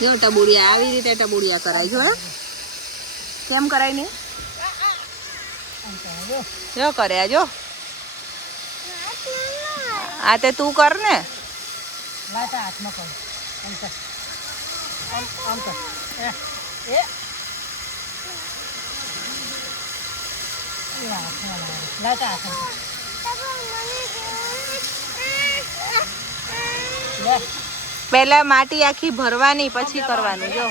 જો ટબુડિયા આવી રીતે ટબુડિયા કરાય જો કેમ કરાય ને જો કર્યા જો આ તે તું કર ને હાથમાં કર આમ કર એ લાતા હાથમાં પહેલા માટી આખી ભરવાની પછી કરવાનું જો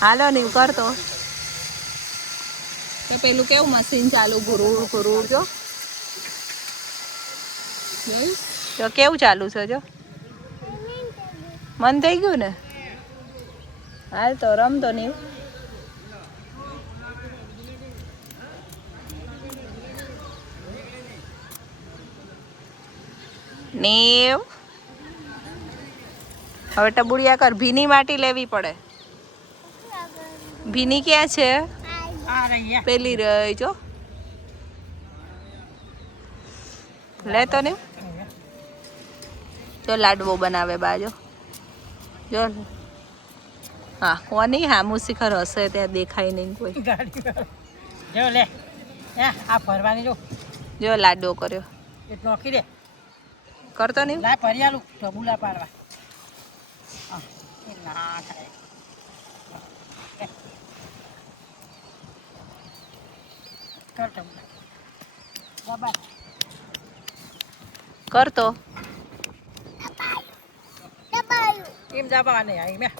હાલો નહીં કરતો તો પેલું કેવું મશીન ચાલુ ગુરુડ ગુરુડ જો તો કેવું ચાલુ છે જો મન થઈ ગયું ને હાલ તો રમતો નહીં નેવ હવે ટબુડિયા કર ભીની માટી લેવી પડે ભીની ક્યાં છે પેલી રહી જો લેતો ને જો લાડવો બનાવે બાજો જો હા કોની હામું શિખર હશે ત્યાં દેખાય નહીં કોઈ જો લે આ ફરવાની જો લાડવો કર્યો એટલો નોખી દે કરતો નહીં લા પરિયાલું ટબુલા પાડવા ના થાય કર ટબુલા કરતો એમ જવા નહીં આવી મેં